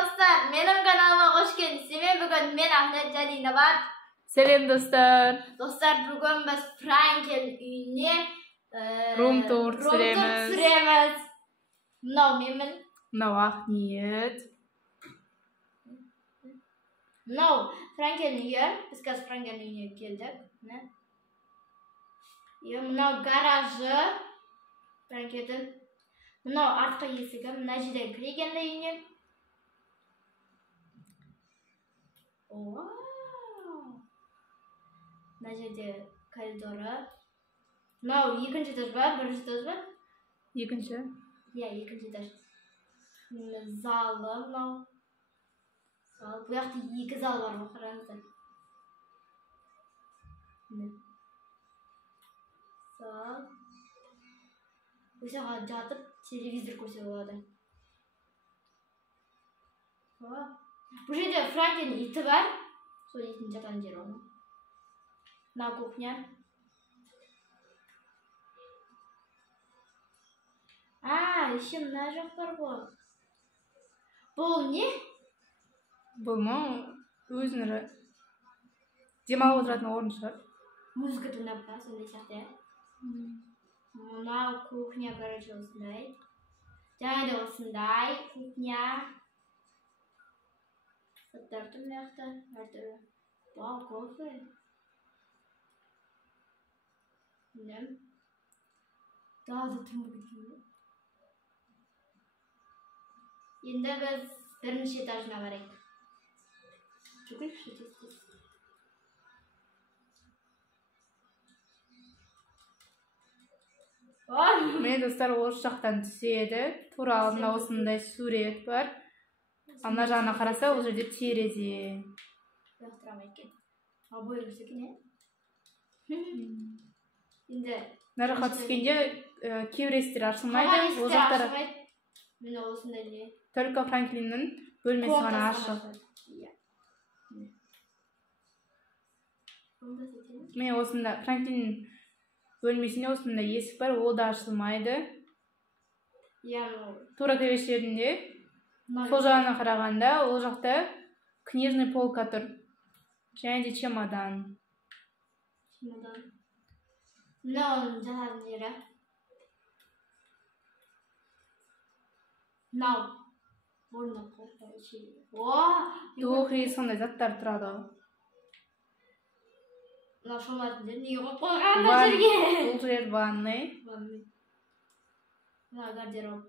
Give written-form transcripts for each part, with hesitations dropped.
dostlar, benim kanalıma hoş geldiniz. Bugün ben Ahmet Jalina var. Selam dostlar. Dostlar, bugün biz Frankel uyini Room tour süremiz. Memin. Niyet. Frankel uyini. Biz kız Frankel uyine geldik. Ne? Garajı. Frankel'in. Arka esigi. Najide kirgende uyine. Najide koridoru. Ikkinchi etaj var, birinchi etaj var. Ikkinchi. Ikkinchi etaj. Zali, Zal. Bu yoqda 2 zal var, qarangizlar. Zal. O'sha yerga yotib televizor ko'rsa bo'ladi. Bu yerda Frankel'in iti var. Sonra itinci yatan yeri onu. Kухня. Еще мына жақ бар ғой. Бұл не? Бұл өзінің демалып отыратын орын шығар. Музыка тыңдап па, сондай сияқты. Мына кухня, короче, осындай. Жаңа да осындай кухня. Заттар тұр мына жақта, әртүрлі. Вау, кофе. Ne? Daha da tüm gidiyor. Şimdi biz birinci etajına varayım. Çok iyi bir şey. Мен достар осы жақтан түседі. Тура алдында осындай сурет бар. Ана жағына қараса, ол жерде терезе. Яқтырам екен. Обои көрсе екен, Мына жаққа түскенде кейбір есіктер ашылмайды. Ол жақтары міне осындай не. Только Франклиннің бөлмесі ғана ашық. Міне осында Франклиннің бөлмесінде осындай есік бар, ол да ашылмайды. Тура кіреберіс жерінде сол жағына қарағанда ол жақта книжный полка тұр. Және де чемодан. Ne onun cihazın yeri? Orada korkar şey. Doğru сондай заттар тұрады. Шоматын жер неге қойып қойған мына жерге? Бұл жер ванный. Мына гардероб.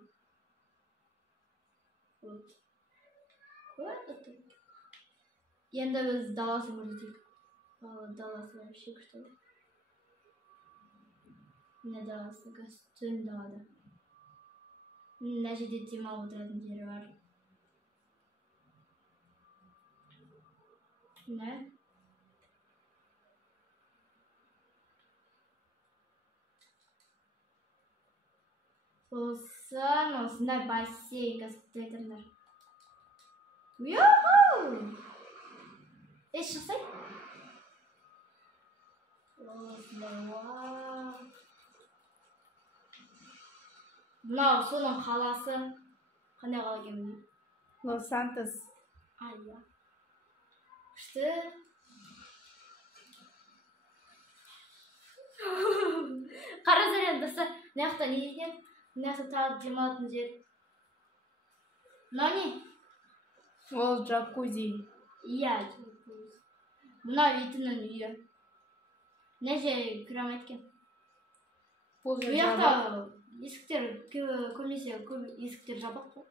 Енді біз даласын көрсетейік. Даласы вообще күшті. Ne dalası, kostüm dağıdı. Necdet demalып отыратын жері бар. Ne? Soсын осындай бассейн косметрлер. Шықсай? Осындай, Мынау соның қаласы. Қандай қала екен білмеймін. Лос-Сантос. Күшті. Қарасар енді достар, мына жақта не екен? Мына жақта тағы демалатын жер. Мынау не? Ол джакузи. Иә, джакузи. Мынау итінің үйі. Мына жер кіре алмайды екен. Бұл жер жабық. Есіктер көбінесе есіктер жабық қой.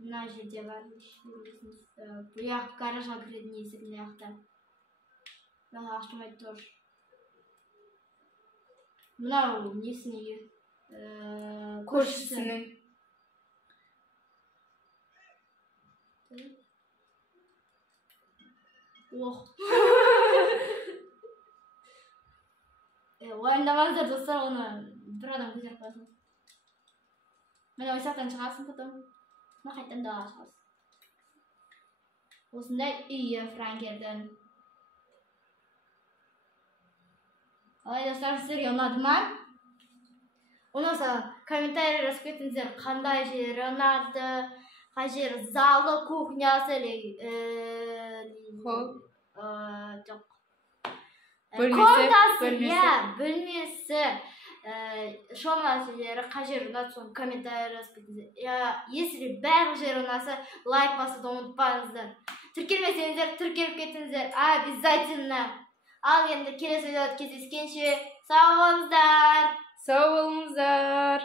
Мына жерде бар. Бұл жақ гаражға кіретін есік мына жақта. Мына ашылмайды тоже. Мынау несінің үйі? Көршісінің. Уайымдамаңыздар достар, оны бір адам көтеріп қоясың. Мына ойсақтан шығасың, потом қайттан далаға шығасың. Осындай үйі Франкелдің. Алай достар, сіздерге ұнады ма? Ұнаса комментарий жазып кетіңіздер, қандай жері ұнады, қай жері залы, кухнясы, жоқ, комнатасы, бөлмесі, шомылатын жері қай жері ұнады, соны комментарий жазып кетіңіздер. Если барлық жері ұнаса, лайк басуды ұмытпаңыздар. Тіркелмесеңіздер, тіркеліп кетіңіздер, обязательно. Ал енді келесі видеода кездескенше сау болыңыздар. Сау болыңыздар.